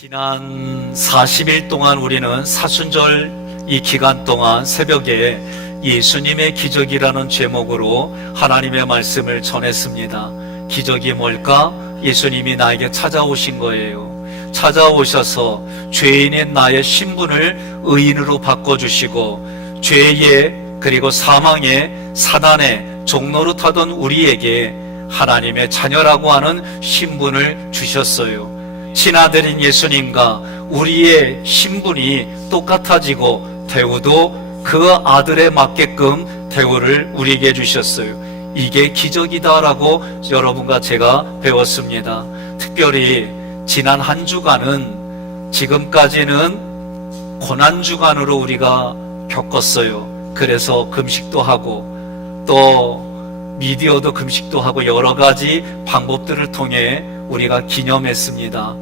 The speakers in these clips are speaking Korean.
지난 40일 동안 우리는 사순절 이 기간 동안 새벽에 예수님의 기적이라는 제목으로 하나님의 말씀을 전했습니다. 기적이 뭘까? 예수님이 나에게 찾아오신 거예요. 찾아오셔서 죄인인 나의 신분을 의인으로 바꿔주시고 죄의 그리고 사망의 사단의 종로로 타던 우리에게 하나님의 자녀라고 하는 신분을 주셨어요. 친아들인 예수님과 우리의 신분이 똑같아지고 대우도 그 아들에 맞게끔 대우를 우리에게 주셨어요. 이게 기적이다라고 여러분과 제가 배웠습니다. 특별히 지난 한 주간은 지금까지는 고난주간으로 우리가 겪었어요. 그래서 금식도 하고 또 미디어도 금식도 하고 여러 가지 방법들을 통해 우리가 기념했습니다.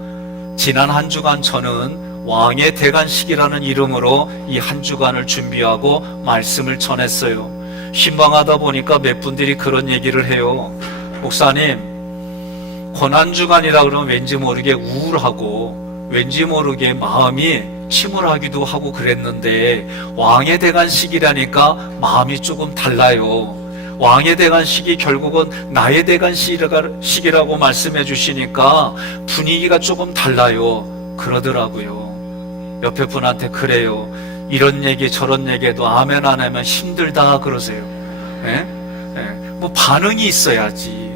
지난 한 주간 저는 왕의 대관식이라는 이름으로 이 한 주간을 준비하고 말씀을 전했어요. 신방하다 보니까 몇 분들이 그런 얘기를 해요. 목사님, 고난주간이라 그러면 왠지 모르게 우울하고 왠지 모르게 마음이 침울하기도 하고 그랬는데 왕의 대관식이라니까 마음이 조금 달라요. 왕의 대관식이 결국은 나의 대관식이라고 말씀해 주시니까 분위기가 조금 달라요. 그러더라고요. 옆에 분한테 그래요. 이런 얘기 저런 얘기해도 아멘 안 하면 힘들다 그러세요. 예? 예. 뭐 반응이 있어야지.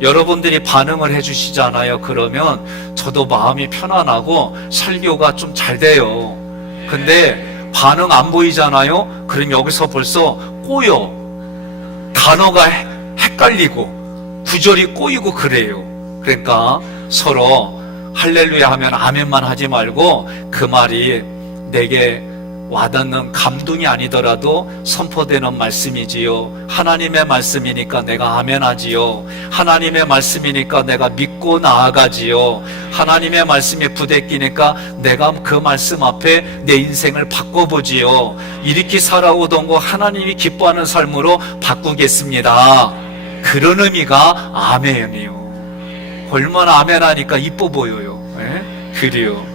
여러분들이 반응을 해주시잖아요. 그러면 저도 마음이 편안하고 설교가 좀 잘 돼요. 근데 반응 안 보이잖아요. 그럼 여기서 벌써 꼬여. 단어가 헷갈리고 구절이 꼬이고 그래요. 그러니까 서로 할렐루야 하면 아멘만 하지 말고 그 말이 내게 와닿는 감동이 아니더라도 선포되는 말씀이지요. 하나님의 말씀이니까 내가 아멘하지요. 하나님의 말씀이니까 내가 믿고 나아가지요. 하나님의 말씀이 부대끼니까 내가 그 말씀 앞에 내 인생을 바꿔보지요. 이렇게 살아오던 거 하나님이 기뻐하는 삶으로 바꾸겠습니다. 그런 의미가 아멘이에요. 얼마나 아멘하니까 이뻐 보여요. 네? 그래요.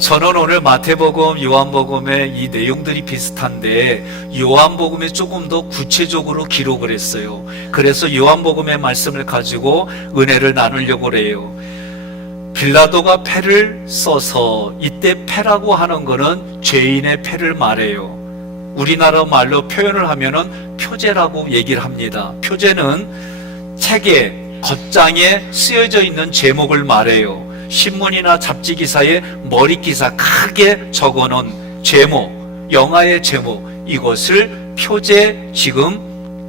저는 오늘 마태복음, 요한복음의 이 내용들이 비슷한데 요한복음에 조금 더 구체적으로 기록을 했어요. 그래서 요한복음의 말씀을 가지고 은혜를 나누려고 해요. 빌라도가 패를 써서 이때 패라고 하는 거는 죄인의 패를 말해요. 우리나라 말로 표현을 하면은 표제라고 얘기를 합니다. 표제는 책에 겉장에 쓰여져 있는 제목을 말해요. 신문이나 잡지 기사에 머리 기사 크게 적어놓은 제목, 영화의 제목, 이것을 표제 지금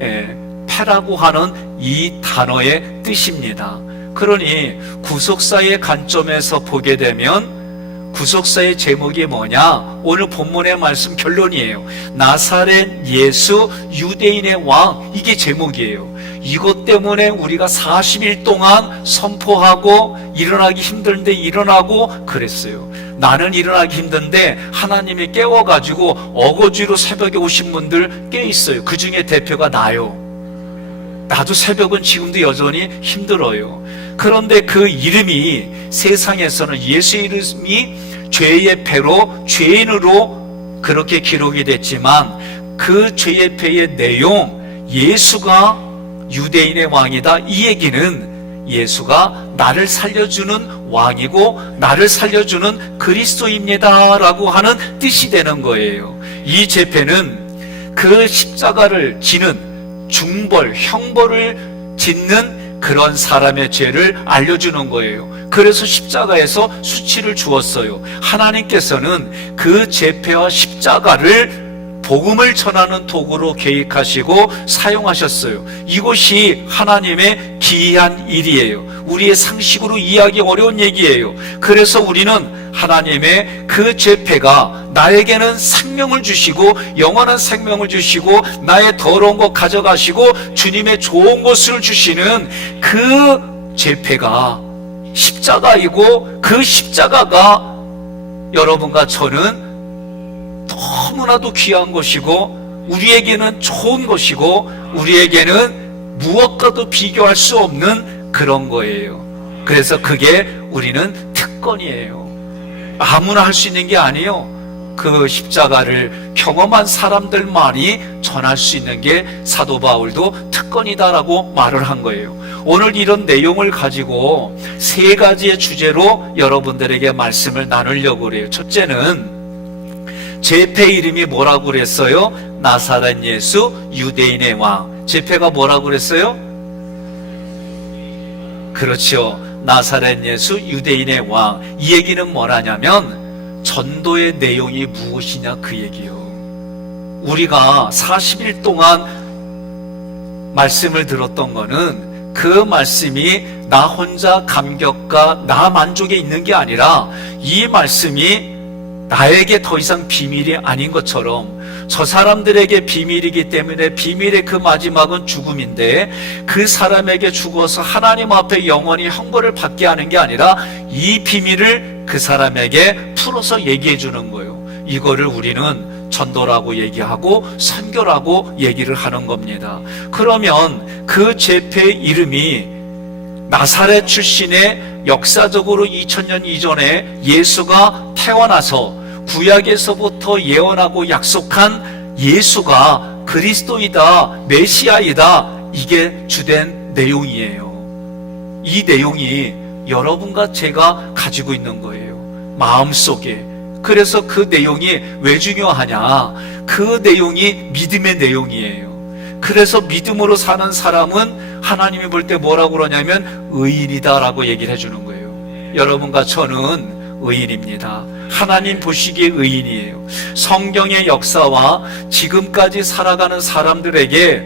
패라고 하는 이 단어의 뜻입니다. 그러니 구속사의 관점에서 보게 되면 구속사의 제목이 뭐냐? 오늘 본문의 말씀 결론이에요. 나사렛 예수 유대인의 왕, 이게 제목이에요. 이것 때문에 우리가 40일 동안 선포하고 일어나기 힘든데 일어나고 그랬어요. 나는 일어나기 힘든데 하나님이 깨워가지고 어거지로 새벽에 오신 분들 꽤 있어요. 그 중에 대표가 나요. 나도 새벽은 지금도 여전히 힘들어요. 그런데 그 이름이 세상에서는 예수 이름이 죄의 패로 죄인으로 그렇게 기록이 됐지만 그 죄의 패의 내용, 예수가 유대인의 왕이다, 이 얘기는 예수가 나를 살려주는 왕이고 나를 살려주는 그리스도입니다 라고 하는 뜻이 되는 거예요. 이 제패는 그 십자가를 지는 중벌, 형벌을 짓는 그런 사람의 죄를 알려주는 거예요. 그래서 십자가에서 수치를 주었어요. 하나님께서는 그 제패와 십자가를 복음을 전하는 도구로 계획하시고 사용하셨어요. 이것이 하나님의 기이한 일이에요. 우리의 상식으로 이해하기 어려운 얘기예요. 그래서 우리는 하나님의 그 제패가 나에게는 생명을 주시고 영원한 생명을 주시고 나의 더러운 것 가져가시고 주님의 좋은 것을 주시는 그 제패가 십자가이고 그 십자가가 여러분과 저는 너무나도 귀한 것이고 우리에게는 좋은 것이고 우리에게는 무엇과도 비교할 수 없는 그런 거예요. 그래서 그게 우리는 특별한 특권이에요. 아무나 할 수 있는 게 아니에요. 그 십자가를 경험한 사람들만이 전할 수 있는 게 사도 바울도 특권이다라고 말을 한 거예요. 오늘 이런 내용을 가지고 세 가지의 주제로 여러분들에게 말씀을 나누려고 그래요. 첫째는 제패 이름이 뭐라고 그랬어요? 나사렛 예수 유대인의 왕. 제패가 뭐라고 그랬어요? 그렇죠. 나사렛 예수 유대인의 왕. 이 얘기는 뭐라냐면 전도의 내용이 무엇이냐 그 얘기요. 우리가 40일 동안 말씀을 들었던 거는 그 말씀이 나 혼자 감격과 나 만족에 있는 게 아니라 이 말씀이 나에게 더 이상 비밀이 아닌 것처럼 저 사람들에게 비밀이기 때문에 비밀의 그 마지막은 죽음인데 그 사람에게 죽어서 하나님 앞에 영원히 형벌을 받게 하는 게 아니라 이 비밀을 그 사람에게 풀어서 얘기해 주는 거예요. 이거를 우리는 전도라고 얘기하고 선교라고 얘기를 하는 겁니다. 그러면 그 제패의 이름이 나사렛 출신의 역사적으로 2000년 이전에 예수가 태어나서 구약에서부터 예언하고 약속한 예수가 그리스도이다, 메시아이다, 이게 주된 내용이에요. 이 내용이 여러분과 제가 가지고 있는 거예요. 마음속에. 그래서 그 내용이 왜 중요하냐? 그 내용이 믿음의 내용이에요. 그래서 믿음으로 사는 사람은 하나님이 볼 때 뭐라고 그러냐면 의인이다라고 얘기를 해주는 거예요. 여러분과 저는 의인입니다. 하나님 보시기에 의인이에요. 성경의 역사와 지금까지 살아가는 사람들에게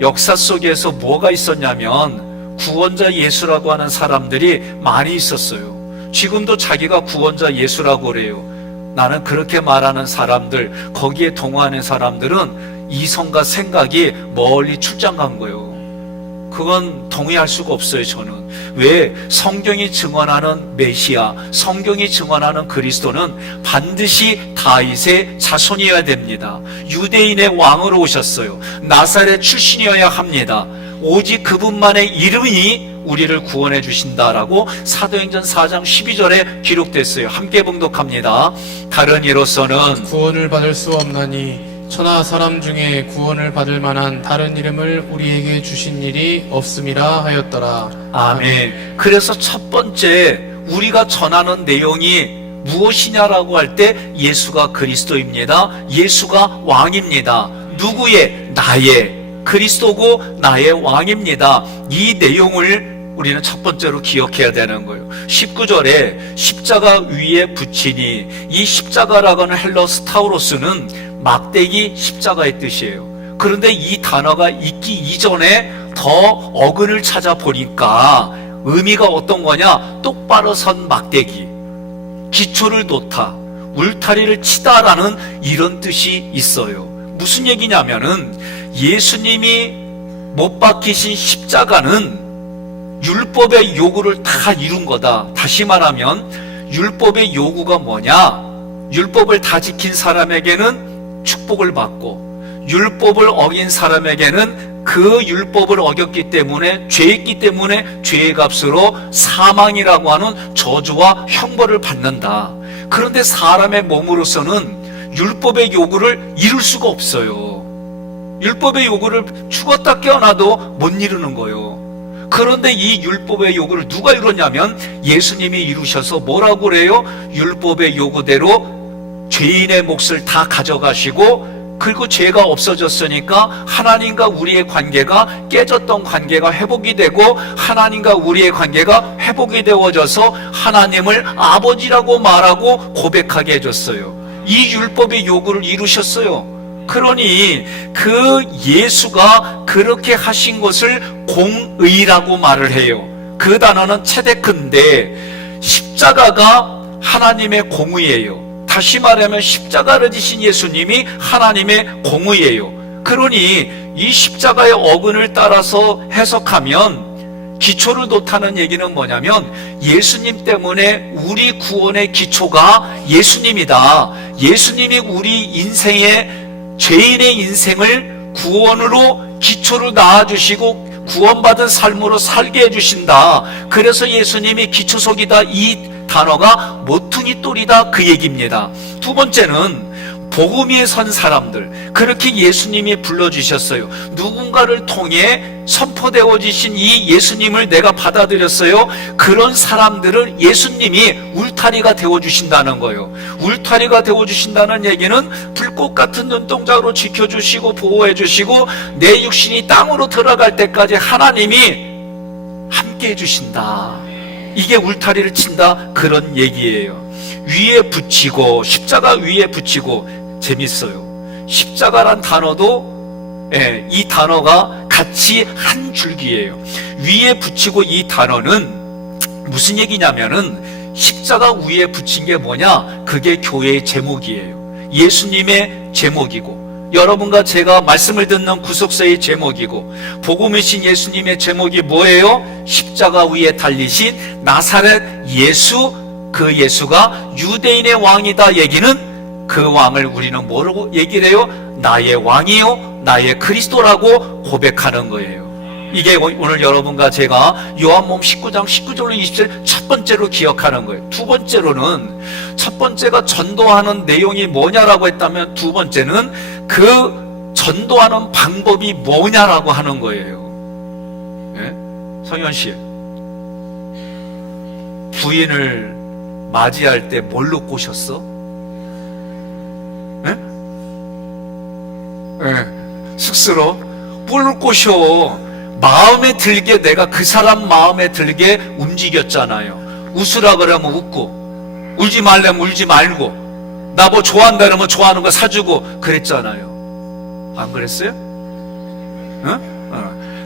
역사 속에서 뭐가 있었냐면 구원자 예수라고 하는 사람들이 많이 있었어요. 지금도 자기가 구원자 예수라고 그래요. 나는 그렇게 말하는 사람들, 거기에 동화하는 사람들은 이성과 생각이 멀리 출장 간 거예요. 그건 동의할 수가 없어요. 저는. 왜? 성경이 증언하는 메시아, 성경이 증언하는 그리스도는 반드시 다윗의 자손이어야 됩니다. 유대인의 왕으로 오셨어요. 나사렛 출신이어야 합니다. 오직 그분만의 이름이 우리를 구원해 주신다라고 사도행전 4장 12절에 기록됐어요. 함께 봉독합니다. 다른 이로서는 구원을 받을 수 없나니 천하 사람 중에 구원을 받을 만한 다른 이름을 우리에게 주신 일이 없음이라 하였더라. 아멘. 그래서 첫 번째 우리가 전하는 내용이 무엇이냐라고 할 때 예수가 그리스도입니다. 예수가 왕입니다. 누구의? 나의. 그리스도고 나의 왕입니다. 이 내용을 우리는 첫 번째로 기억해야 되는 거예요. 19절에 십자가 위에 붙이니, 이 십자가라고 하는 헬러 스타우로스는 막대기 십자가의 뜻이에요. 그런데 이 단어가 있기 이전에 더 어근을 찾아보니까 의미가 어떤 거냐? 똑바로 선 막대기, 기초를 놓다, 울타리를 치다라는 이런 뜻이 있어요. 무슨 얘기냐면은 예수님이 못 박히신 십자가는 율법의 요구를 다 이룬 거다. 다시 말하면 율법의 요구가 뭐냐? 율법을 다 지킨 사람에게는 축복을 받고, 율법을 어긴 사람에게는 그 율법을 어겼기 때문에, 죄했기 때문에 죄의 값으로 사망이라고 하는 저주와 형벌을 받는다. 그런데 사람의 몸으로서는 율법의 요구를 이룰 수가 없어요. 율법의 요구를 죽었다 깨어나도 못 이루는 거예요. 그런데 이 율법의 요구를 누가 이뤘냐면 예수님이 이루셔서 뭐라고 그래요? 율법의 요구대로 죄인의 몫을 다 가져가시고, 그리고 죄가 없어졌으니까 하나님과 우리의 관계가, 깨졌던 관계가 회복이 되고 하나님과 우리의 관계가 회복이 되어져서 하나님을 아버지라고 말하고 고백하게 해줬어요. 이 율법의 요구를 이루셨어요. 그러니 그 예수가 그렇게 하신 것을 공의라고 말을 해요. 그 단어는 체데크인데 십자가가 하나님의 공의예요. 다시 말하면 십자가를 지신 예수님이 하나님의 공의예요. 그러니 이 십자가의 어근을 따라서 해석하면 기초를 놓다는 얘기는 뭐냐면 예수님 때문에 우리 구원의 기초가 예수님이다. 예수님이 우리 인생의, 죄인의 인생을 구원으로 기초로 낳아주시고 구원받은 삶으로 살게 해주신다. 그래서 예수님이 기초석이다, 이 단어가 모퉁이 돌이다 그 얘기입니다. 두 번째는 복음 위에 선 사람들, 그렇게 예수님이 불러주셨어요. 누군가를 통해 선포되어지신 이 예수님을 내가 받아들였어요. 그런 사람들을 예수님이 울타리가 되어주신다는 거예요. 울타리가 되어주신다는 얘기는 불꽃 같은 눈동자로 지켜주시고 보호해주시고 내 육신이 땅으로 들어갈 때까지 하나님이 함께 해주신다. 이게 울타리를 친다 그런 얘기예요. 위에 붙이고, 십자가 위에 붙이고. 재밌어요. 십자가란 단어도 이 단어가 같이 한 줄기예요. 위에 붙이고 이 단어는 무슨 얘기냐면은 십자가 위에 붙인 게 뭐냐? 그게 교회의 제목이에요. 예수님의 제목이고 여러분과 제가 말씀을 듣는 구속사의 제목이고 복음이신 예수님의 제목이 뭐예요? 십자가 위에 달리신 나사렛 예수, 그 예수가 유대인의 왕이다 얘기는 그 왕을 우리는 뭐라고 얘기를 해요? 나의 왕이요 나의 그리스도라고 고백하는 거예요. 이게 오늘 여러분과 제가 요한복음 19장 19절로 20절 첫 번째로 기억하는 거예요. 두 번째로는, 첫 번째가 전도하는 내용이 뭐냐라고 했다면 두 번째는 그 전도하는 방법이 뭐냐라고 하는 거예요. 예? 성현 씨, 부인을 맞이할 때 뭘로 꼬셨어? 스스로 뿔을 꼬셔. 마음에 들게, 내가 그 사람 마음에 들게 움직였잖아요. 웃으라 그러면 웃고, 울지 말라면 울지 말고, 나 뭐 좋아한다 그러면 좋아하는 거 사주고 그랬잖아요. 안 그랬어요?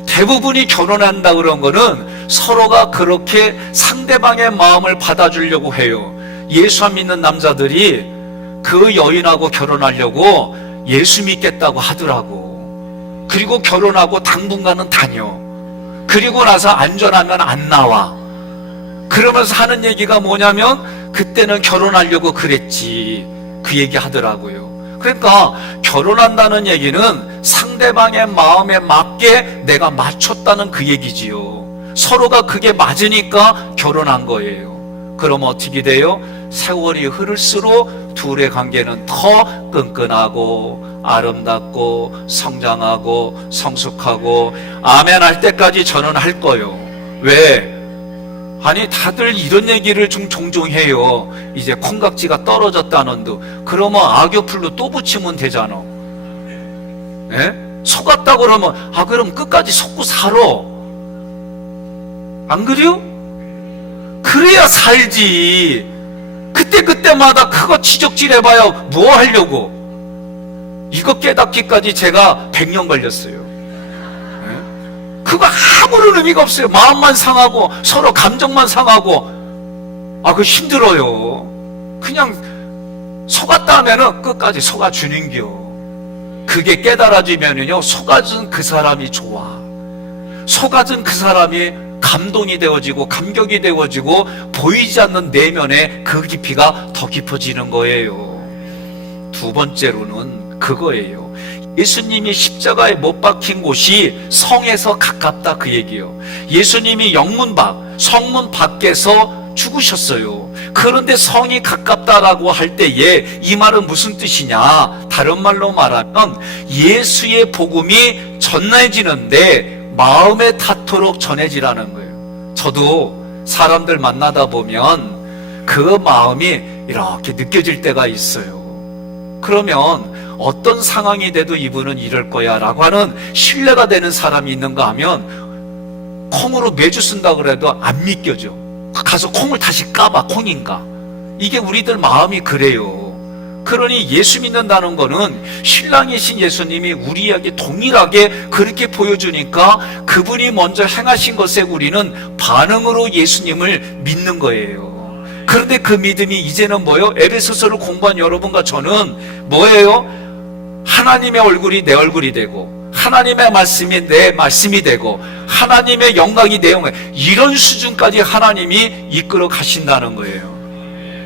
대부분이 결혼한다 그런 거는 서로가 그렇게 상대방의 마음을 받아주려고 해요. 예수 안 믿는 남자들이 그 여인하고 결혼하려고 예수 믿겠다고 하더라고. 그리고 결혼하고 당분간은 다녀. 그리고 나서 안전하면 안 나와. 그러면서 하는 얘기가 뭐냐면 그때는 결혼하려고 그랬지, 그 얘기 하더라고요. 그러니까 결혼한다는 얘기는 상대방의 마음에 맞게 내가 맞췄다는 그 얘기지요. 서로가 그게 맞으니까 결혼한 거예요. 그럼 어떻게 돼요? 세월이 흐를수록 둘의 관계는 더 끈끈하고 아름답고 성장하고 성숙하고 아멘 할 때까지 저는 할 거예요. 왜? 아니 다들 이런 얘기를 좀 종종 해요. 이제 콩깍지가 떨어졌다는 듯. 그러면 악교풀로 또 붙이면 되잖아. 예? 속았다고 그러면 그럼 끝까지 속고 살아. 안 그래요? 그래야 살지. 그때마다 그거 지적질해봐야 뭐 하려고. 이거 깨닫기까지 제가 100년 걸렸어요. 그거 아무런 의미가 없어요. 마음만 상하고 서로 감정만 상하고 그거 힘들어요. 그냥 속았다 하면은 끝까지 속아주는겨. 그게 깨달아지면은요, 속아준 그 사람이 좋아. 속아준 그 사람이 감동이 되어지고 감격이 되어지고 보이지 않는 내면의 그 깊이가 더 깊어지는 거예요. 두 번째로는 그거예요. 예수님이 십자가에 못 박힌 곳이 성에서 가깝다 그 얘기예요. 예수님이 영문 밖, 성문 밖에서 죽으셨어요. 그런데 성이 가깝다라고 할 때에 이 말은 무슨 뜻이냐? 다른 말로 말하면 예수의 복음이 전해지는데 마음에 닿도록 전해지라는 거예요. 저도 사람들 만나다 보면 그 마음이 이렇게 느껴질 때가 있어요. 그러면 어떤 상황이 돼도 이분은 이럴 거야 라고 하는 신뢰가 되는 사람이 있는가 하면 콩으로 매주 쓴다 그래도 안 믿겨져. 가서 콩을 다시 까봐. 콩인가? 이게 우리들 마음이 그래요. 그러니 예수 믿는다는 거는 신랑이신 예수님이 우리에게 동일하게 그렇게 보여주니까 그분이 먼저 행하신 것에 우리는 반응으로 예수님을 믿는 거예요. 그런데 그 믿음이 이제는 뭐예요? 에베소서를 공부한 여러분과 저는 뭐예요? 하나님의 얼굴이 내 얼굴이 되고 하나님의 말씀이 내 말씀이 되고 하나님의 영광이 내 영광, 이런 수준까지 하나님이 이끌어 가신다는 거예요.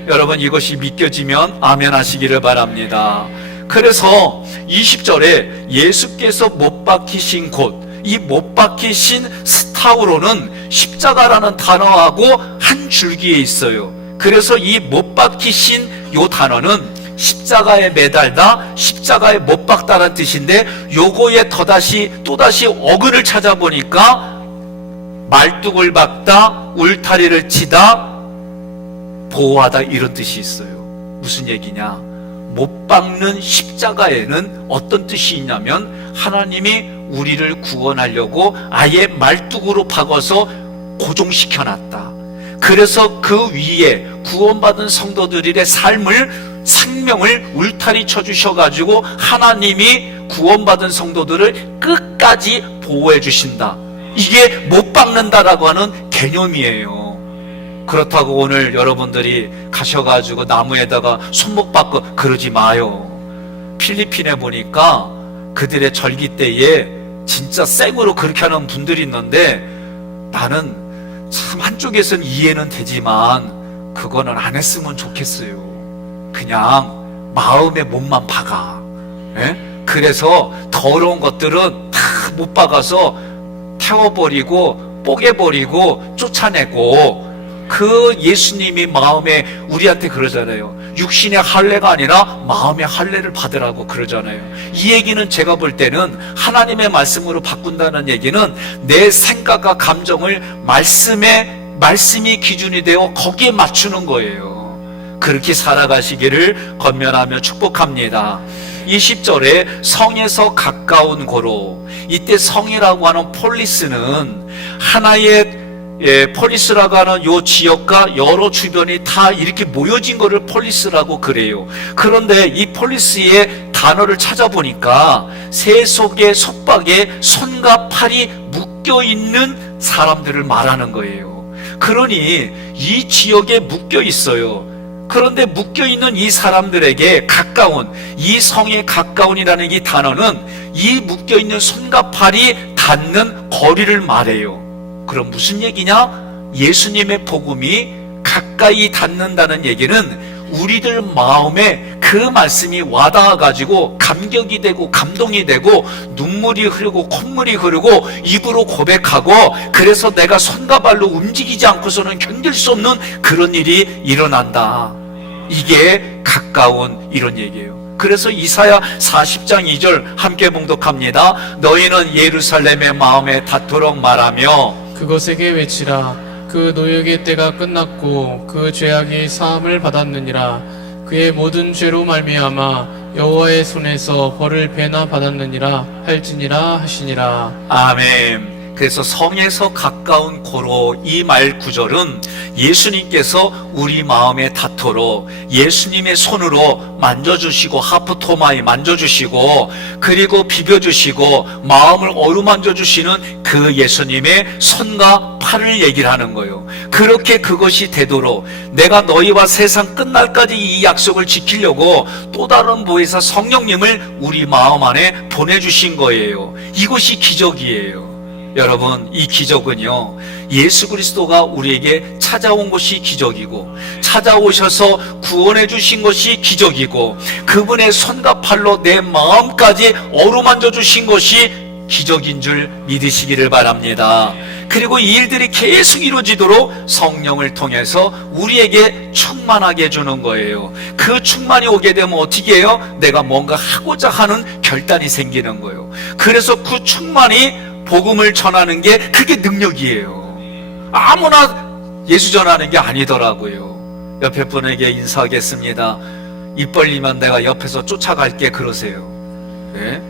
여러분, 이것이 믿겨지면 아멘 하시기를 바랍니다. 그래서 20절에 예수께서 못 박히신 곳, 이 못 박히신 스타우로는 십자가라는 단어하고 한 줄기에 있어요. 그래서 이 못 박히신 요 단어는 십자가에 매달다, 십자가에 못 박다라는 뜻인데, 요거에 또다시 어근을 찾아보니까 말뚝을 박다, 울타리를 치다, 보호하다, 이런 뜻이 있어요. 무슨 얘기냐? 못 박는 십자가에는 어떤 뜻이 있냐면, 하나님이 우리를 구원하려고 아예 말뚝으로 박아서 고정시켜 놨다. 그래서 그 위에 구원받은 성도들의 생명을 울타리 쳐주셔가지고 하나님이 구원받은 성도들을 끝까지 보호해 주신다. 이게 못 박는다라고 하는 개념이에요. 그렇다고 오늘 여러분들이 가셔가지고 나무에다가 손목 박고 그러지 마요. 필리핀에 보니까 그들의 절기 때에 진짜 생으로 그렇게 하는 분들이 있는데, 나는 참 한쪽에서는 이해는 되지만 그거는 안 했으면 좋겠어요. 그냥 마음의 몸만 박아. 예? 그래서 더러운 것들은 다 못 박아서 태워버리고 뽀개버리고 쫓아내고, 그 예수님이 마음에 우리한테 그러잖아요. 육신의 할례가 아니라 마음의 할례를 받으라고 그러잖아요. 이 얘기는 제가 볼 때는 하나님의 말씀으로 바꾼다는 얘기는 내 생각과 감정을 말씀이 기준이 되어 거기에 맞추는 거예요. 그렇게 살아가시기를 권면하며 축복합니다. 20절에 성에서 가까운 고로, 이때 성이라고 하는 폴리스는 하나의 폴리스라고 하는 요 지역과 여러 주변이 다 이렇게 모여진 거를 폴리스라고 그래요. 그런데 이 폴리스의 단어를 찾아보니까 새 속의 속박에 손과 팔이 묶여 있는 사람들을 말하는 거예요. 그러니 이 지역에 묶여 있어요. 그런데 묶여 있는 이 사람들에게 가까운, 이 성에 가까운이라는 이 단어는 이 묶여 있는 손과 팔이 닿는 거리를 말해요. 그럼 무슨 얘기냐? 예수님의 복음이 가까이 닿는다는 얘기는 우리들 마음에 그 말씀이 와닿아가지고 감격이 되고 감동이 되고 눈물이 흐르고 콧물이 흐르고 입으로 고백하고, 그래서 내가 손과 발로 움직이지 않고서는 견딜 수 없는 그런 일이 일어난다. 이게 가까운, 이런 얘기예요. 그래서 이사야 40장 2절 함께 봉독합니다. 너희는 예루살렘의 마음에 닿도록 말하며 그것에게 외치라. 그 노역의 때가 끝났고 그 죄악이 사함을 받았느니라. 그의 모든 죄로 말미암아 여호와의 손에서 벌을 배나 받았느니라 할지니라 하시니라. 아멘. 그래서 성에서 가까운 고로, 이 말 구절은 예수님께서 우리 마음에 닿도록 예수님의 손으로 만져주시고, 하프토마이 만져주시고, 그리고 비벼주시고 마음을 어루만져주시는 그 예수님의 손과 팔을 얘기를 하는 거예요. 그렇게 그것이 되도록 내가 너희와 세상 끝날까지 이 약속을 지키려고 또 다른 보혜사 성령님을 우리 마음 안에 보내주신 거예요. 이것이 기적이에요. 여러분, 이 기적은요, 예수 그리스도가 우리에게 찾아온 것이 기적이고, 찾아오셔서 구원해 주신 것이 기적이고, 그분의 손과 팔로 내 마음까지 어루만져 주신 것이 기적인 줄 믿으시기를 바랍니다. 그리고 이 일들이 계속 이루어지도록 성령을 통해서 우리에게 충만하게 해주는 거예요. 그 충만이 오게 되면 어떻게 해요? 내가 뭔가 하고자 하는 결단이 생기는 거예요. 그래서 그 충만이 복음을 전하는 게, 그게 능력이에요. 아무나 예수 전하는 게 아니더라고요. 옆에 분에게 인사하겠습니다. 입 벌리면 내가 옆에서 쫓아갈게, 그러세요. 네?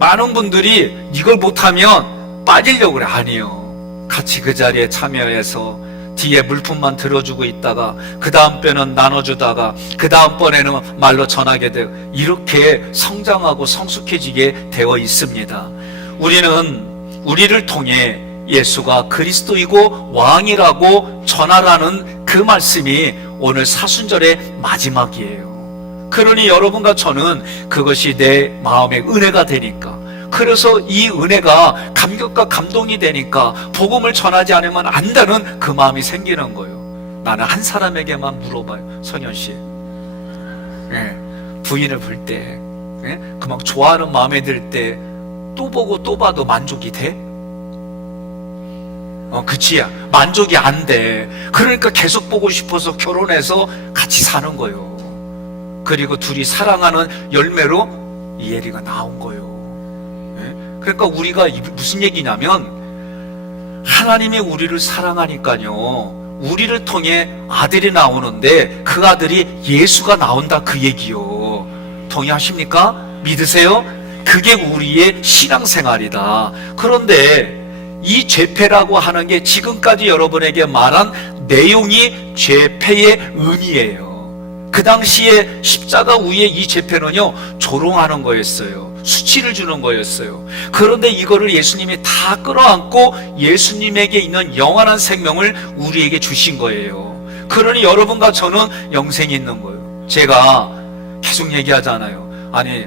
많은 분들이 이걸 못하면 빠지려고 그래. 아니요. 같이 그 자리에 참여해서 뒤에 물품만 들어주고 있다가 그 다음 번에는 나눠주다가 그 다음 번에는 말로 전하게 되고, 이렇게 성장하고 성숙해지게 되어 있습니다. 우리를 통해 예수가 그리스도이고 왕이라고 전하라는 그 말씀이 오늘 사순절의 마지막이에요. 그러니 여러분과 저는 그것이 내 마음의 은혜가 되니까, 그래서 이 은혜가 감격과 감동이 되니까 복음을 전하지 않으면 안 되는 그 마음이 생기는 거예요. 나는 한 사람에게만 물어봐요. 성현씨, 부인을 볼 때, 그 막 좋아하는 마음에 들 때 또 보고 또 봐도 만족이 돼? 그치? 만족이 안 돼. 그러니까 계속 보고 싶어서 결혼해서 같이 사는 거예요. 그리고 둘이 사랑하는 열매로 이 에리가 나온 거예요. 예? 그러니까 우리가 무슨 얘기냐면, 하나님이 우리를 사랑하니까요, 우리를 통해 아들이 나오는데 그 아들이 예수가 나온다, 그 얘기요. 동의하십니까? 믿으세요? 그게 우리의 신앙생활이다. 그런데 이 죄패라고 하는 게 지금까지 여러분에게 말한 내용이 죄패의 의미예요. 그 당시에 십자가 위에 이 죄패는요, 조롱하는 거였어요. 수치를 주는 거였어요. 그런데 이거를 예수님이 다 끌어안고 예수님에게 있는 영원한 생명을 우리에게 주신 거예요. 그러니 여러분과 저는 영생이 있는 거예요. 제가 계속 얘기하잖아요. 아니,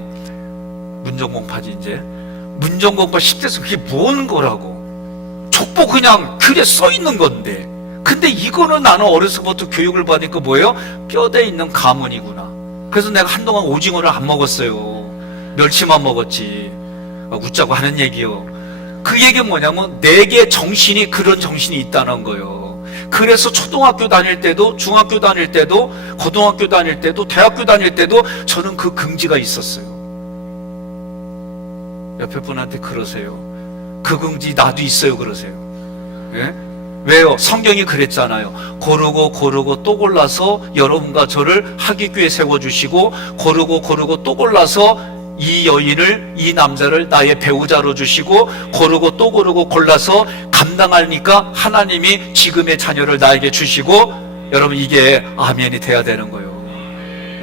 문정공파지, 이제 문정공파 10대에서 그게 뭔 거라고. 족보 그냥 글에 써 있는 건데. 근데 이거는 나는 어려서부터 교육을 받으니까 뭐예요? 뼈대 있는 가문이구나. 그래서 내가 한동안 오징어를 안 먹었어요. 멸치만 먹었지. 웃자고 하는 얘기요. 그 얘기는 뭐냐면 내게 정신이, 그런 정신이 있다는 거예요. 그래서 초등학교 다닐 때도, 중학교 다닐 때도, 고등학교 다닐 때도, 대학교 다닐 때도 저는 그 긍지가 있었어요. 옆에 분한테 그러세요. 그 긍지 나도 있어요, 그러세요. 예? 왜요? 성경이 그랬잖아요. 고르고 또 골라서 여러분과 저를 하기교에 세워주시고, 고르고 또 골라서 이 여인을, 이 남자를 나의 배우자로 주시고, 고르고 또 골라서 감당하니까 하나님이 지금의 자녀를 나에게 주시고, 여러분 이게 아멘이 돼야 되는 거예요.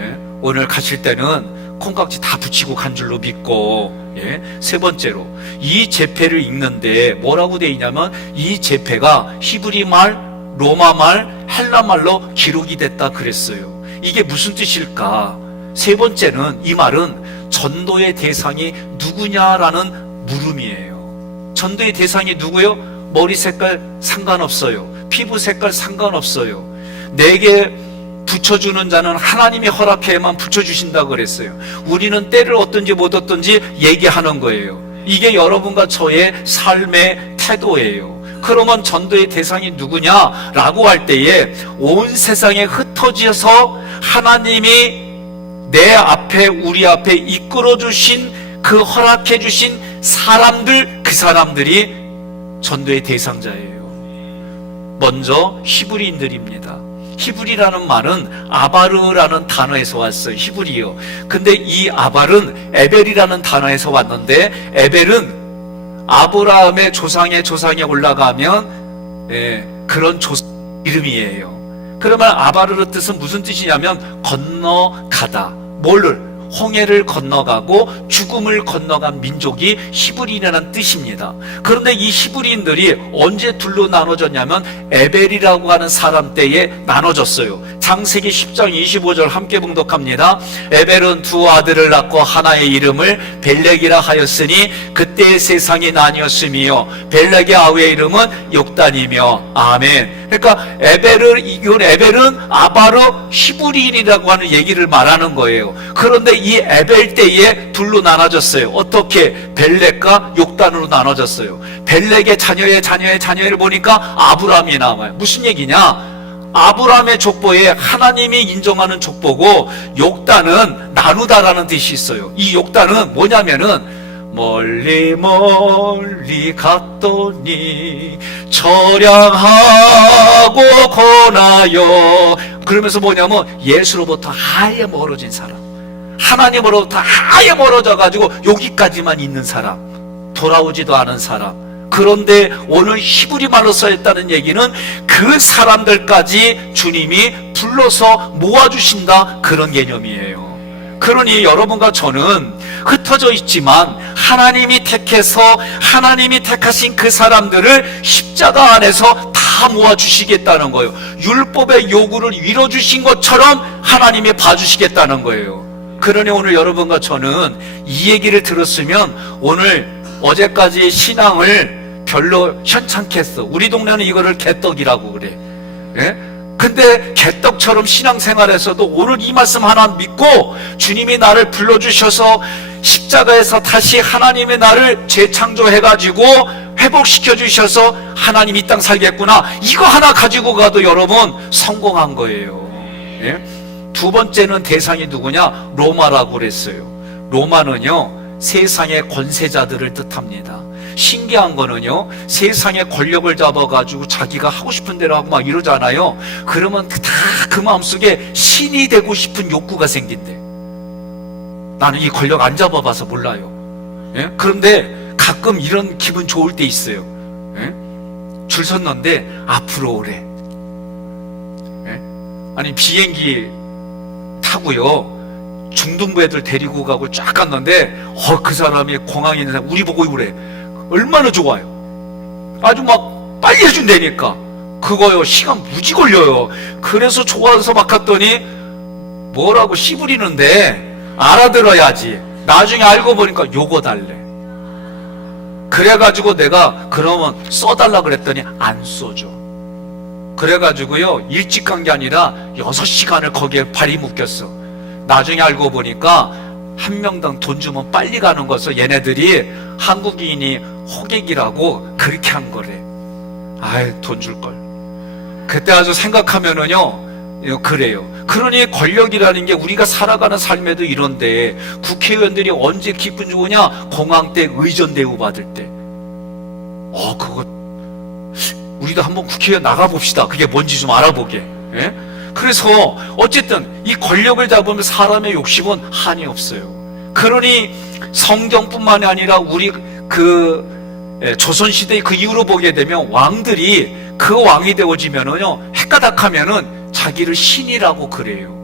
예? 오늘 가실 때는 콩깍지 다 붙이고 간 줄로 믿고, 예? 세 번째로 이 제패를 읽는데 뭐라고 되어 있냐면, 이 제패가 히브리 말, 로마 말, 헬라 말로 기록이 됐다 그랬어요. 이게 무슨 뜻일까? 세 번째는, 이 말은 전도의 대상이 누구냐라는 물음이에요. 전도의 대상이 누구요? 머리 색깔 상관없어요. 피부 색깔 상관없어요. 내게 붙여주는 자는 하나님이 허락해야만 붙여주신다고 그랬어요. 우리는 때를 얻든지 못 얻든지 얘기하는 거예요. 이게 여러분과 저의 삶의 태도예요. 그러면 전도의 대상이 누구냐라고 할 때에 온 세상에 흩어져서 하나님이 내 앞에, 우리 앞에 이끌어주신, 그 허락해주신 사람들, 그 사람들이 전도의 대상자예요. 먼저 히브리인들입니다. 히브리라는 말은 아바르라는 단어에서 왔어요. 히브리요. 근데 이 아발은 에벨이라는 단어에서 왔는데, 에벨은 아브라함의 조상에 올라가면 그런 이름이에요. 그러면 아바르의 뜻은 무슨 뜻이냐면 건너가다. 뭐를? 홍해를 건너가고 죽음을 건너간 민족이 히브리인이라는 뜻입니다. 그런데 이 히브리인들이 언제 둘로 나눠졌냐면 에벨이라고 하는 사람 때에 나눠졌어요. 창세기 10장 25절 함께 봉독합니다. 에벨은 두 아들을 낳고 하나의 이름을 벨렉이라 하였으니 그때의 세상이 나뉘었으며 벨렉의 아우의 이름은 욕단이며. 아멘. 그러니까 에벨은 아바르 히브리인이라고 하는 얘기를 말하는 거예요. 그런데 이 에벨 때에 둘로 나눠졌어요. 어떻게? 벨렉과 욕단으로 나눠졌어요. 벨렉의 자녀를 보니까 아브라함이 나와요. 무슨 얘기냐? 아브라함의 족보에 하나님이 인정하는 족보고, 욕단은 나누다라는 뜻이 있어요. 이 욕단은 뭐냐면은 멀리 갔더니 처량하고 고나요. 그러면서 뭐냐면 예수로부터 아예 멀어진 사람, 하나님으로부터 아예 멀어져가지고 여기까지만 있는 사람, 돌아오지도 않은 사람. 그런데 오늘 히브리 말로 써있다는 얘기는 그 사람들까지 주님이 불러서 모아주신다, 그런 개념이에요. 그러니 여러분과 저는 흩어져 있지만 하나님이 택해서, 하나님이 택하신 그 사람들을 십자가 안에서 다 모아주시겠다는 거예요. 율법의 요구를 이뤄주신 것처럼 하나님이 봐주시겠다는 거예요. 그러니 오늘 여러분과 저는 이 얘기를 들었으면 오늘 어제까지 신앙을 별로 현찮겠어. 우리 동네는 이거를 개떡이라고 그래. 예? 근데 개떡처럼 신앙생활에서도 오늘 이 말씀 하나 믿고 주님이 나를 불러주셔서 십자가에서 다시 하나님의 나를 재창조해가지고 회복시켜 주셔서 하나님 이 땅 살겠구나, 이거 하나 가지고 가도 여러분 성공한 거예요. 예? 두 번째는 대상이 누구냐? 로마라고 그랬어요. 로마는요, 세상의 권세자들을 뜻합니다. 신기한 거는요, 세상의 권력을 잡아가지고 자기가 하고 싶은 대로 하고 막 이러잖아요. 그러면 다 그 마음속에 신이 되고 싶은 욕구가 생긴대. 나는 이 권력 안 잡아봐서 몰라요. 예? 그런데 가끔 이런 기분 좋을 때 있어요. 예? 줄 섰는데 앞으로 오래. 예? 아니 비행기 타고요, 중등부 애들 데리고 가고 쫙 갔는데 그 사람이 공항에 있는 사람 우리 보고 그래. 얼마나 좋아요. 아주 막 빨리 해준다니까. 그거요 시간 무지 걸려요. 그래서 좋아서 막 갔더니 뭐라고 씨부리는데 알아들어야지. 나중에 알고 보니까 요거 달래. 그래가지고 내가 그러면 써달라 그랬더니 안 써줘. 그래가지고요 일찍 간 게 아니라 6시간을 거기에 발이 묶였어. 나중에 알고 보니까 한 명당 돈 주면 빨리 가는 거서 얘네들이 한국인이 호객이라고 그렇게 한 거래. 아이 돈 줄걸. 그때 아주 생각하면은요 그래요. 그러니 권력이라는 게 우리가 살아가는 삶에도 이런데, 국회의원들이 언제 기분 좋으냐? 공항 때 의전 대우 받을 때. 그거 우리도 한번 국회의원 나가봅시다. 그게 뭔지 좀 알아보게. 예? 그래서 어쨌든 이 권력을 잡으면 사람의 욕심은 한이 없어요. 그러니 성경뿐만이 아니라 우리 조선시대 그 이후로 보게 되면 왕들이 그 왕이 되어지면은요 헷가닥하면은 자기를 신이라고 그래요.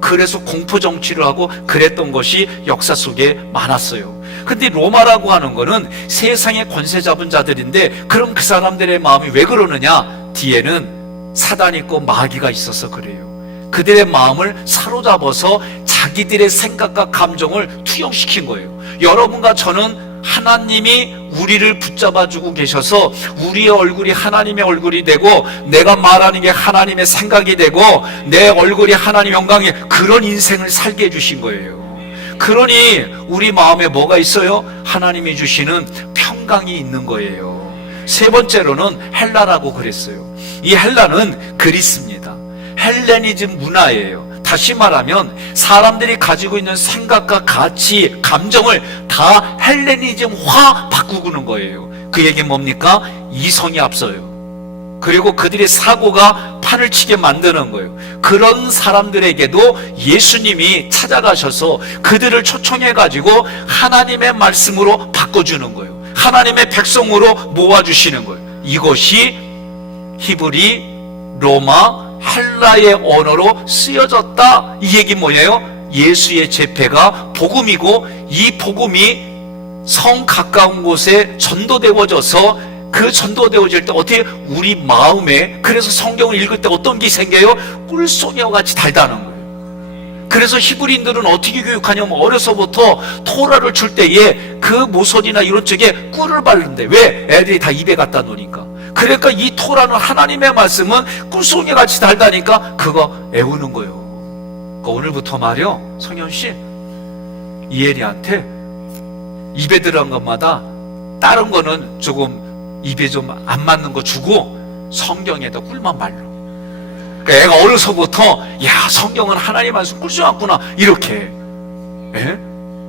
그래서 공포정치를 하고 그랬던 것이 역사 속에 많았어요. 근데 로마라고 하는 거는 세상의 권세 잡은 자들인데, 그럼 그 사람들의 마음이 왜 그러느냐? 뒤에는 사단이 있고 마귀가 있어서 그래요. 그들의 마음을 사로잡아서 자기들의 생각과 감정을 투영시킨 거예요. 여러분과 저는 하나님이 우리를 붙잡아주고 계셔서 우리의 얼굴이 하나님의 얼굴이 되고, 내가 말하는 게 하나님의 생각이 되고, 내 얼굴이 하나님 영광이, 그런 인생을 살게 해주신 거예요. 그러니 우리 마음에 뭐가 있어요? 하나님이 주시는 평강이 있는 거예요. 세 번째로는 헬라라고 그랬어요. 이 헬라는 그리스입니다. 헬레니즘 문화예요. 다시 말하면 사람들이 가지고 있는 생각과 가치, 감정을 다 헬레니즘화 바꾸는 거예요. 그 얘기는 뭡니까? 이성이 앞서요. 그리고 그들의 사고가 판을 치게 만드는 거예요. 그런 사람들에게도 예수님이 찾아가셔서 그들을 초청해가지고 하나님의 말씀으로 바꿔주는 거예요. 하나님의 백성으로 모아주시는 거예요. 이것이 히브리, 로마, 헬라의 언어로 쓰여졌다. 이 얘기 뭐예요? 예수의 제패가 복음이고, 이 복음이 성 가까운 곳에 전도되어져서 그 전도되어질 때 어떻게 우리 마음에, 그래서 성경을 읽을 때 어떤 게 생겨요? 꿀송이와 같이 달다는 거예요. 그래서 히브리인들은 어떻게 교육하냐면 어려서부터 토라를 줄 때에 그 모서리나 이런 쪽에 꿀을 바른대. 왜? 애들이 다 입에 갖다 놓으니까. 그러니까 이 토라는 하나님의 말씀은 꿀송이 같이 달다니까 그거 애우는 거예요. 그러니까 오늘부터 말이요, 성현씨 이혜리한테 입에 들어간 것마다 다른 거는 조금 입에 좀 안 맞는 거 주고 성경에다 꿀만 말려. 그러니까 애가 어려서부터 야, 성경은 하나님 말씀 꿀 줄 알구나, 이렇게. 예?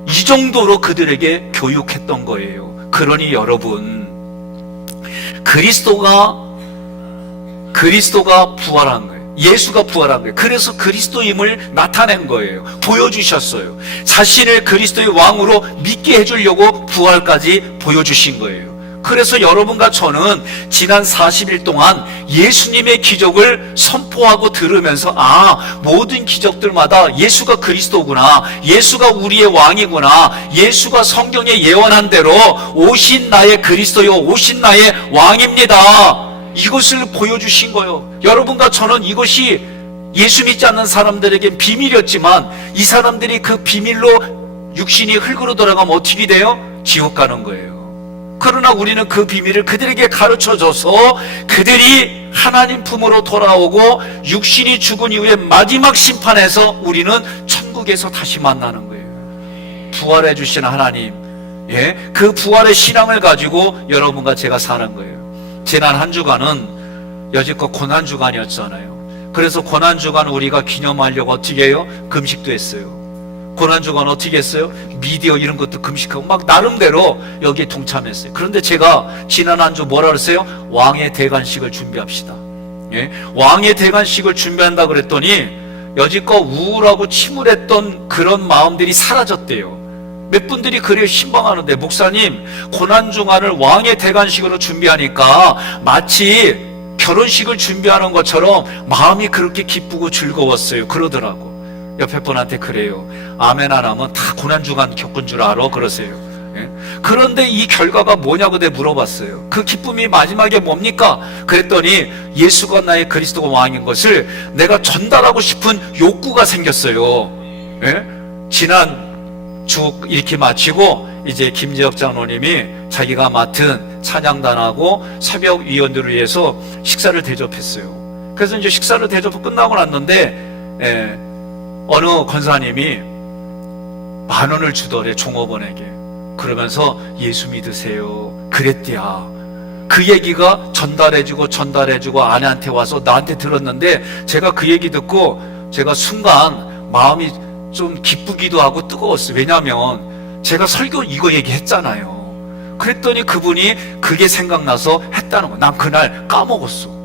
이 정도로 그들에게 교육했던 거예요. 그러니 여러분, 그리스도가 부활한 거예요. 예수가 부활한 거예요. 그래서 그리스도임을 나타낸 거예요. 보여주셨어요. 자신을 그리스도의 왕으로 믿게 해주려고 부활까지 보여주신 거예요. 그래서 여러분과 저는 지난 40일 동안 예수님의 기적을 선포하고 들으면서, 모든 기적들마다 예수가 그리스도구나, 예수가 우리의 왕이구나, 예수가 성경에 예언한 대로 오신 나의 그리스도요, 오신 나의 왕입니다, 이것을 보여주신 거예요. 여러분과 저는 이것이 예수 믿지 않는 사람들에겐 비밀이었지만, 이 사람들이 그 비밀로 육신이 흙으로 돌아가면 어떻게 돼요? 지옥 가는 거예요. 그러나 우리는 그 비밀을 그들에게 가르쳐줘서 그들이 하나님 품으로 돌아오고 육신이 죽은 이후에 마지막 심판에서 우리는 천국에서 다시 만나는 거예요. 부활해 주신 하나님, 예, 그 부활의 신앙을 가지고 여러분과 제가 사는 거예요. 지난 한 주간은 여지껏 고난 주간이었잖아요. 그래서 고난 주간 우리가 기념하려고 어떻게 해요? 금식도 했어요. 고난 주간 어떻게 했어요? 미디어 이런 것도 금식하고 막 나름대로 여기에 동참했어요. 그런데 제가 지난 한 주 뭐라 그랬어요? 왕의 대관식을 준비합시다. 예? 왕의 대관식을 준비한다 그랬더니 여지껏 우울하고 침울했던 그런 마음들이 사라졌대요. 몇 분들이 그래요. 신방하는데, 목사님 고난주간을 왕의 대관식으로 준비하니까 마치 결혼식을 준비하는 것처럼 마음이 그렇게 기쁘고 즐거웠어요. 그러더라고. 옆에 분한테 그래요. 아멘 안 하면 다 고난주간 겪은 줄 알아? 그러세요. 예? 그런데 이 결과가 뭐냐고 내가 물어봤어요. 그 기쁨이 마지막에 뭡니까? 그랬더니 예수가 나의 그리스도가 왕인 것을 내가 전달하고 싶은 욕구가 생겼어요. 예? 지난 주 이렇게 마치고 이제 김재혁 장로님이 자기가 맡은 찬양단하고 새벽 위원들을 위해서 식사를 대접했어요. 그래서 이제 식사를 대접 끝나고 났는데 어느 권사님이 10,000원을 주더래, 종업원에게. 그러면서 예수 믿으세요 그랬대야. 그 얘기가 전달해주고 아내한테 와서 나한테 들었는데, 제가 그 얘기 듣고 제가 순간 마음이 좀 기쁘기도 하고 뜨거웠어요. 왜냐하면 제가 설교 이거 얘기했잖아요. 그랬더니 그분이 그게 생각나서 했다는 거예요. 난 그날 까먹었어.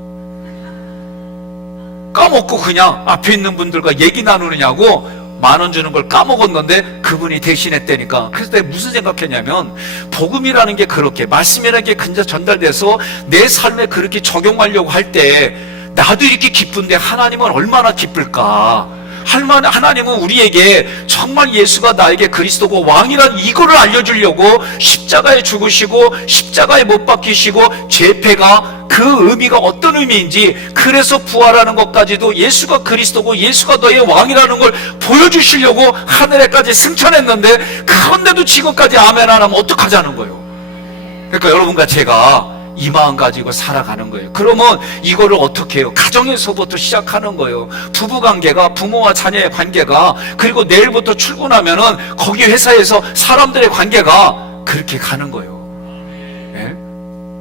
까먹고 그냥 앞에 있는 분들과 얘기 나누느냐고 10,000원 주는 걸 까먹었는데 그분이 대신했다니까. 그래서 내가 무슨 생각했냐면, 복음이라는 게 그렇게, 말씀이라는 게 근저 전달돼서 내 삶에 그렇게 적용하려고 할 때 나도 이렇게 기쁜데 하나님은 얼마나 기쁠까. 하나님은 우리에게 정말 예수가 나에게 그리스도고 왕이란 이거를 알려주려고 십자가에 죽으시고 십자가에 못 박히시고 죄패가 그 의미가 어떤 의미인지, 그래서 부활하는 것까지도 예수가 그리스도고 예수가 너의 왕이라는 걸 보여주시려고 하늘에까지 승천했는데, 그런데도 지금까지 아멘 안 하면 어떡하자는 거예요. 그러니까 여러분과 제가 이 마음 가지고 살아가는 거예요. 그러면 이거를 어떻게 해요? 가정에서부터 시작하는 거예요. 부부관계가, 부모와 자녀의 관계가, 그리고 내일부터 출근하면은 거기 회사에서 사람들의 관계가 그렇게 가는 거예요. 네?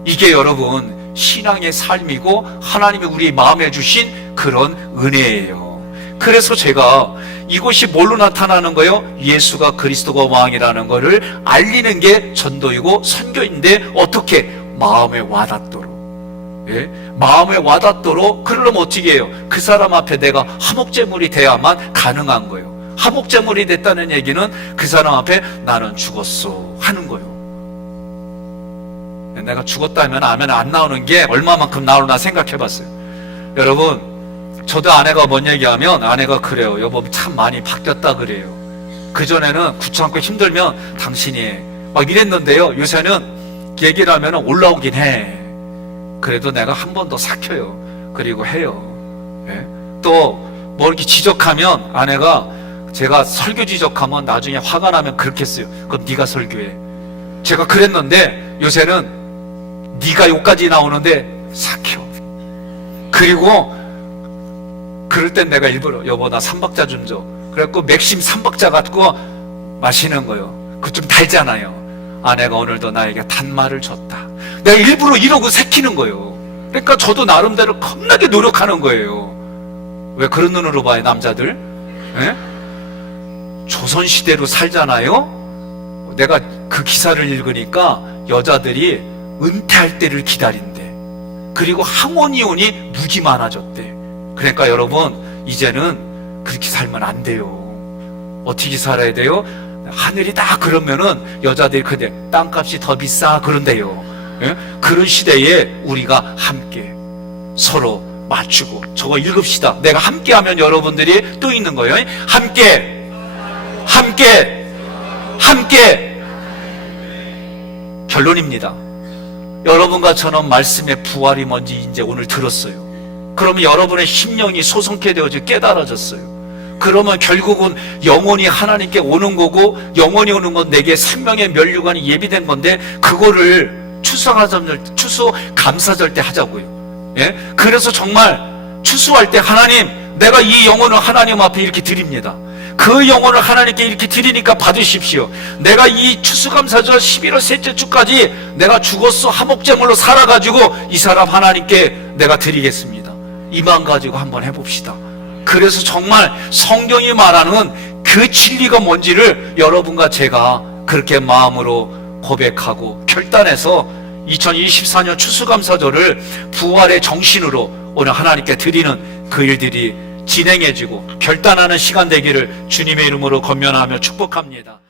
이게 여러분 신앙의 삶이고 하나님이 우리 마음에 주신 그런 은혜예요. 그래서 제가 이것이 뭘로 나타나는 거예요? 예수가 그리스도가 왕이라는 것을 알리는 게 전도이고 선교인데, 어떻게? 마음에 와닿도록. 예? 마음에 와닿도록. 그러려면 어떻게 해요? 그 사람 앞에 내가 화목제물이 돼야만 가능한 거예요. 화목제물이 됐다는 얘기는 그 사람 앞에 나는 죽었어 하는 거예요. 내가 죽었다면 아멘 안 나오는 게 얼마만큼 나오나 생각해 봤어요. 여러분, 저도 아내가 뭔 얘기하면 아내가 그래요. 여보 참 많이 바뀌었다 그래요. 그전에는 구차하고 힘들면 당신이 막 이랬는데요, 요새는 얘기를 하면 올라오긴 해. 그래도 내가 한 번 더 삭혀요. 그리고 해요. 예? 또 뭐 이렇게 지적하면 아내가, 제가 설교 지적하면 나중에 화가 나면 그렇게 했어요. 그럼 네가 설교해. 제가 그랬는데 요새는 네가 욕까지 나오는데 삭혀. 그리고 그럴 땐 내가 일부러 여보 나 3박자 좀 줘. 그래갖고 맥심 3박자 갖고 마시는 거예요. 그거 좀 달잖아요. 아내가 오늘도 나에게 단말을 줬다. 내가 일부러 이러고 새키는 거예요. 그러니까 저도 나름대로 겁나게 노력하는 거예요. 왜 그런 눈으로 봐요, 남자들? 예? 조선시대로 살잖아요. 내가 그 기사를 읽으니까 여자들이 은퇴할 때를 기다린대. 그리고 항원이혼이 무지 많아졌대. 그러니까 여러분, 이제는 그렇게 살면 안 돼요. 어떻게 살아야 돼요? 하늘이 다 그러면은 여자들이 그래 땅값이 더 비싸 그런데요. 예? 그런 시대에 우리가 함께 서로 맞추고 저거 읽읍시다. 내가 함께 하면 여러분들이 또 있는 거예요. 함께 결론입니다. 여러분과 저는 말씀의 부활이 뭔지 이제 오늘 들었어요. 그러면 여러분의 심령이 소성케 되어져 깨달아졌어요. 그러면 결국은 영원히 하나님께 오는 거고, 영원히 오는 건 내게 생명의 면류관이 예비된 건데, 그거를 추수감사절 때 하자고요. 예? 그래서 정말 추수할 때 하나님, 내가 이 영혼을 하나님 앞에 이렇게 드립니다. 그 영혼을 하나님께 이렇게 드리니까 받으십시오. 내가 이 추수감사절 11월 셋째 주까지 내가 죽었어 화목제물로 살아가지고 이 사람 하나님께 내가 드리겠습니다. 이 마음 가지고 한번 해봅시다. 그래서 정말 성경이 말하는 그 진리가 뭔지를 여러분과 제가 그렇게 마음으로 고백하고 결단해서 2024년 추수감사절을 부활의 정신으로 오늘 하나님께 드리는 그 일들이 진행해지고 결단하는 시간 되기를 주님의 이름으로 권면하며 축복합니다.